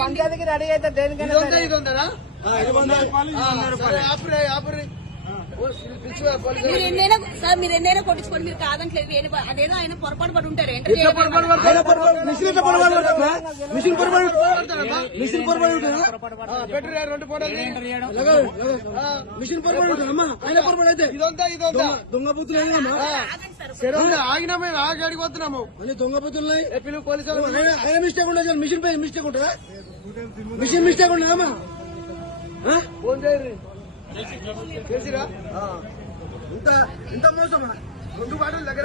పంచాయతీకి రెడీ అయితే దేనికైనా మీరు ఎన్నైనా కొట్టించుకోండి, మీరు కాదంటలేదు. అదేదో ఆయన పొరపాటు పడి ఉంటారు. దొంగ బుద్ధులు ఆగినా మేము ఆడికి వస్తున్నాము. దొంగ బుద్ధులు పిలువు పోలీసులు. ఆయన మిస్టేక్ ఉండదు, మిషన్ పై మిస్టేక్ ఉంటుందా? మిషన్ మిస్టేక్ ఉండదమ్మా. ఫోన్ చేయరు చేసిరా. ఇంత మోసమా? 2 బాటలు దగ్గర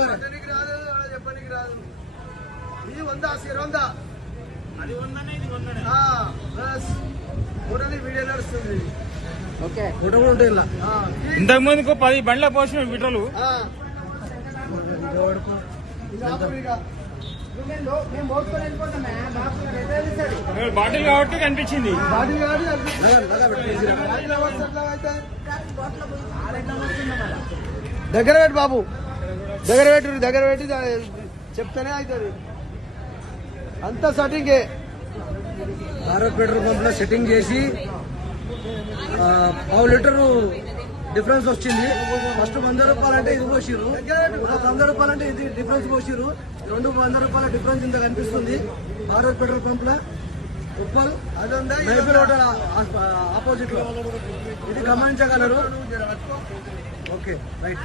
చెప్పడానికి రాదు, చెప్పడానికి రాదు. ఇది 100 100 అది 100 వీడియో నడుస్తుంది. ఫోటో కూడా ఉంటాయి. ఇంతకు ముందుకు 10 బండ్ల పోసిన విటలు బాటిల్ కాబట్టి కనిపించింది. దగ్గర పెట్టి బాబు, దగ్గర పెట్టి చెప్తానే అవుతుంది. అంతా సెట్టింగే. భారత్ పెట్రోల్ పంప్ లో సెట్టింగ్ చేసి 1/2 లీటరు డిఫరెన్స్ వచ్చింది. ఫస్ట్ 100 రూపాయలంటే ఇది పోసిరు, 100 రూపాయలంటే ఇది డిఫరెన్స్ పోసిరు. 200 రూపాయల డిఫరెన్స్ ఇంత కనిపిస్తుంది. భారత్ పెట్రోల్ పంప్ లో ఉప్పల్ మైఫిల్ హోటల్ ఆపోజిట్ లో. ఇది గమనించగలరు. Okay right.